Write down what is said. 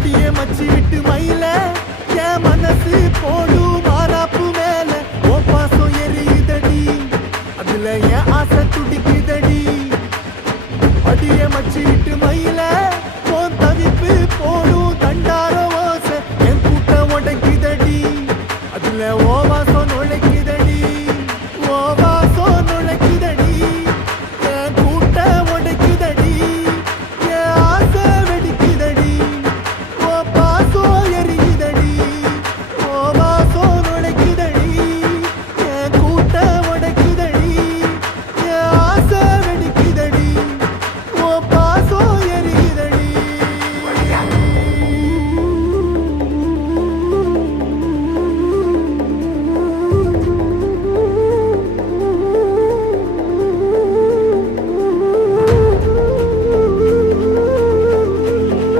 அடியே மச்சி விட்டு மயில என் மனசு போடு மாறாப்பு மேல ஓ பாசம் எரியுதடி அதுல என் ஆசை துடிக்குதடி அடியே மச்சி விட்டு மயில